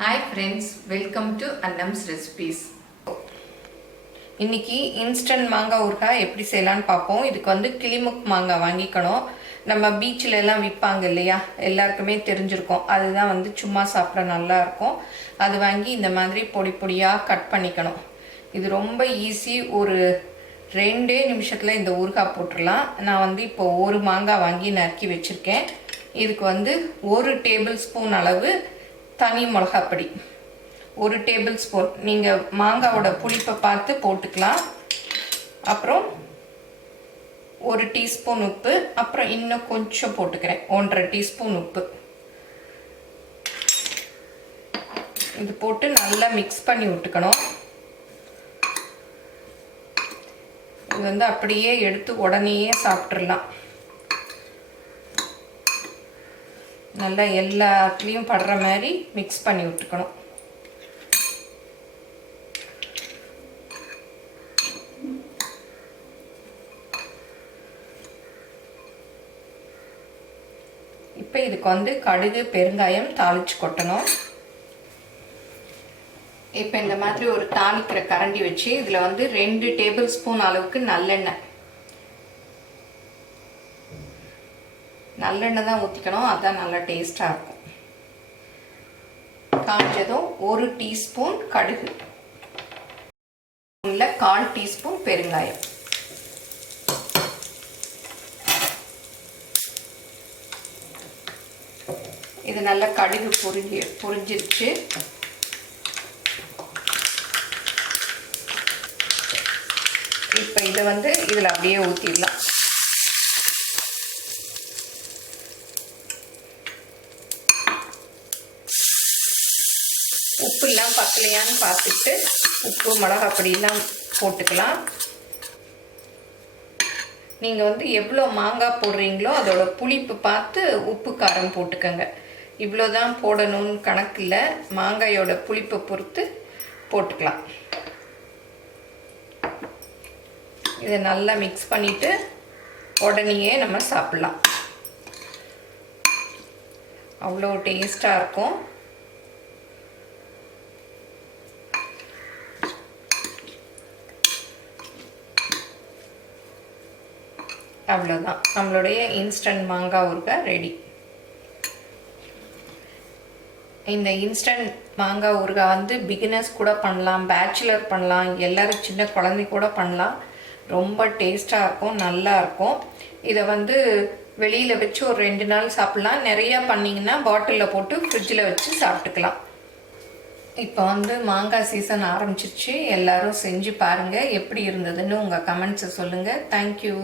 Hi friends, welcome to Annam's Recipes. இன்னைக்கு instant மாங்காய் ஊறுகாய் எப்படி செய்யலாம்னு பார்ப்போம். இதுக்கு வந்து கிளிமுக் மாங்காய் வாங்கிக்கணும். நம்ம பீச்சில் எல்லாம் விற்பாங்க இல்லையா, எல்லாருக்குமே தெரிஞ்சிருக்கும். அதுதான் வந்து சும்மா சாப்பிட நல்லா இருக்கும். அது வாங்கி இந்த மாதிரி பொடி பொடியாக கட் பண்ணிக்கணும். இது ரொம்ப ஈஸி. ஒரு 2 நிமிஷத்தில் இந்த ஊறுகாய் போட்டுடலாம். நான் வந்து இப்போ ஒரு மாங்காய் வாங்கி நறுக்கி வச்சுருக்கேன். இதுக்கு வந்து 1 டேபிள் ஸ்பூன் அளவு தனி மிளகாப்பொடி, 1 டேபிள் ஸ்பூன். நீங்கள் மாங்காவோட புளிப்பை பார்த்து போட்டுக்கலாம். அப்புறம் 1 டீஸ்பூன் உப்பு, அப்புறம் இன்னும் கொஞ்சம் போட்டுக்கிறேன், 1.5 டீஸ்பூன் உப்பு. இது போட்டு நல்லா மிக்ஸ் பண்ணி விட்டுக்கணும். இது வந்து அப்படியே எடுத்து உடனேயே சாப்பிட்றலாம். நல்லா எல்லாத்துலேயும் படுற மாதிரி மிக்ஸ் பண்ணி விட்டுக்கணும். இப்போ இதுக்கு வந்து கடுகு பெருங்காயம் தாளிச்சு கொட்டணும். இப்போ இந்த மாதிரி ஒரு தாளிக்கிற கரண்டி வச்சு இதில் வந்து 2 டேபிள் ஸ்பூன் அளவுக்கு நல்லெண்ணெய் தான் ஊற்றிக்கணும். அதுதான் நல்லா டேஸ்டாக இருக்கும். காஞ்சதும் 1 டீஸ்பூன் கடுகு, 1/4 டீஸ்பூன் பெருங்காயம். இது நல்லா கடுகு பொரிஞ்சிருச்சு. இப்போ இதை வந்து இதில் அப்படியே ஊற்றிடலாம். உப்புலாம் பத்தலையான்னு பார்த்துட்டு உப்பு மிளகாப்பொடியெல்லாம் போட்டுக்கலாம். நீங்கள் வந்து எவ்வளோ மாங்காய் போடுறீங்களோ அதோட புளிப்பு பார்த்து உப்பு காரம் போட்டுக்கோங்க. இவ்வளோதான் போடணும்னு கணக்கில், மாங்காயோட புளிப்பை பொறுத்து போட்டுக்கலாம். இதை நல்லா மிக்ஸ் பண்ணிவிட்டு உடனேயே நம்ம சாப்பிட்லாம். அவ்வளோ டேஸ்டாக இருக்கும். அவ்வளோதான், நம்மளுடைய இன்ஸ்டன்ட் மாங்காய் ஊறுகாய் ரெடி. இந்த இன்ஸ்டன்ட் மாங்காய் ஊறுகாய் வந்து பிகினர்ஸ் கூட பண்ணலாம், பேச்சுலர் பண்ணலாம், எல்லோரும் சின்ன குழந்தை கூட பண்ணலாம். ரொம்ப டேஸ்ட்டாக இருக்கும், நல்லா இருக்கும். இதை வந்து வெளியில் வச்சு ஒரு 2 நாள் சாப்பிட்லாம். நிறையா பண்ணிங்கன்னா பாட்டிலில் போட்டு ஃப்ரிட்ஜில் வச்சு சாப்பிட்டுக்கலாம். இப்போ வந்து மாங்காய் சீசன் ஆரம்பிச்சிருச்சு. எல்லோரும் செஞ்சு பாருங்கள், எப்படி இருந்ததுன்னு உங்கள் கமெண்ட்ஸை சொல்லுங்கள். தேங்க்யூ.